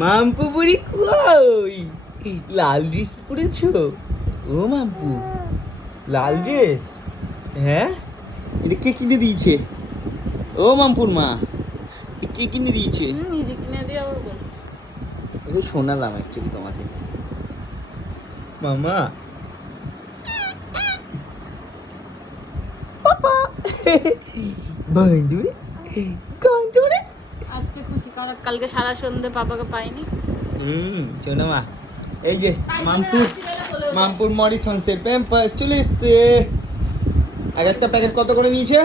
মাম্পু বুড়ি কই? লাল ড্রেস পরেছো? ও মাম্পু, লাল ড্রেস? হ্যাঁ, এটা কে কিনে দিয়েছে? ও মাম্পুর মা, কে কিনে দিয়েছে? নিজে কিনে দিয়ে আবার বলছি। এগুলো শোনালাম অ্যাকচুয়ালি তোমাকে। মামা, পাপা, বন্ধুরে, কন্টুরে। আজকে খুশি কারণ কালকে সারা সন্ধ্যে পাপাকে পাইনি। শোনো মা, এই যে মামপুর মরিসনসের প্যাম্পাস চলে এসছে। এক একটা প্যাকেট কত করে নিয়েছে?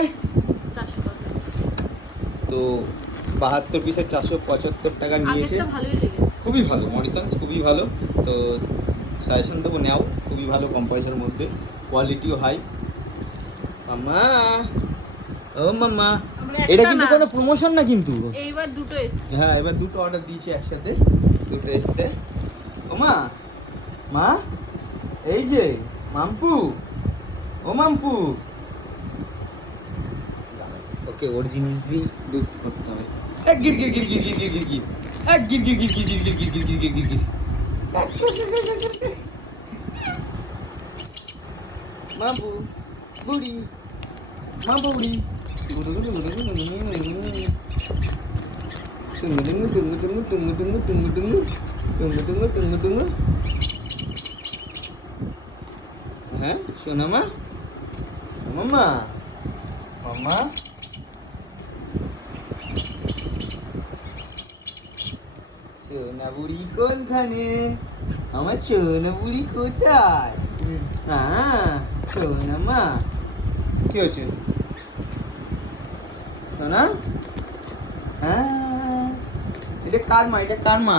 400 টাকা। তো 72 পিসের 475 টাকা নিয়েছে। আগেরটা ভালোই লেগেছে। খুবই ভালো, মরিসনস খুবই ভালো। তো সাজেশন দেবো, নেও, খুবই ভালো কম পয়সার মধ্যে, কোয়ালিটিও হাই। মামা, ও মামা, এটা কিন্তু কোনো প্রমোশন না কিন্তু। এইবার দুটো এসছে। হ্যাঁ, এবার দুটো অর্ডার দিয়েছি একসাথে, দুটো এসছে। ও মা, মা, এই যে মাম্পু, ও মাম্পু, ওকে ওর জিনিস দিয়ে দুধ করতে হবে। এক গির গির গির গির গির গির গির গির, এক গির গির গির গির গির গির গির গির গির গির গির। মাম্পু বুড়ি, মাম্পু বুড়ি, টুঙ্গু টুঙ্গু টুঙ্গু টুঙ্গু টুঙ্গু টুঙ্গু টুঙ্গু টুঙ্গু টুঙ্গু টুঙ্গু টুঙ্গু টুঙ্গু টুঙ্গু। হ্যাঁ শোনা মা, মাম্মা, মাম্মা, সোনা বুড়ি কোনখানে? আমার সোনা বুড়ি কোথায়? হ্যাঁ সোনা মা, কি হচ্ছে সোনা? হ্যাঁ, এটা কার মা? এটা কার মা?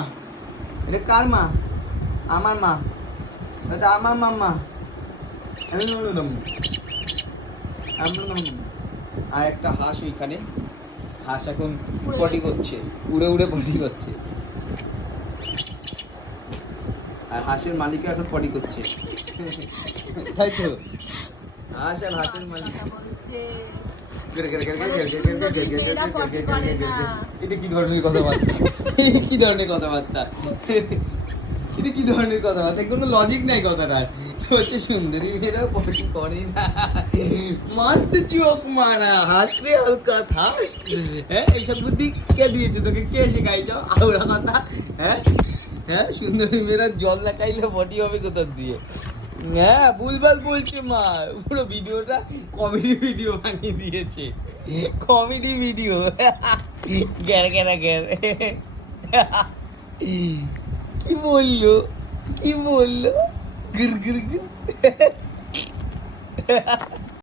এটা কার মা? আমার মা, এটা আমার মাম্মা। আর একটা হাঁস ওইখানে, হাঁস এখন পটি করছে, উড়ে উড়ে পটি করছে। আর হাঁসের মালিক এখন পটি করছে, তাই তো? হাঁস আর হাঁসের মালিক এটা কি ধরনের কথাবার্তা? কি ধরনের কথাবার্তা? এটা কি ধরনের কথাবার্তা? কোনো লজিক নাই কথাটার। হচ্ছে সুন্দরী মেয়েরা পটি করে না, মস্ত চোখ মারা, হাসরে হালকা থাস। হ্যাঁ, এইসব বুদ্ধি কে দিয়েছে তোকে? কে শেখাইছ আউরা কথা? হ্যাঁ হ্যাঁ, সুন্দরী মেয়েরা জল লাগাইলে বডি হবে কোথার দিয়ে? হ্যাঁ, ভুলভাল বলছে মা, পুরো ভিডিওটা কমেডি ভিডিও বানিয়ে দিয়েছে, কমেডি ভিডিও। গ্যার গ্যারা গ্যার। কি বললো, কি বললো? গির গির গির।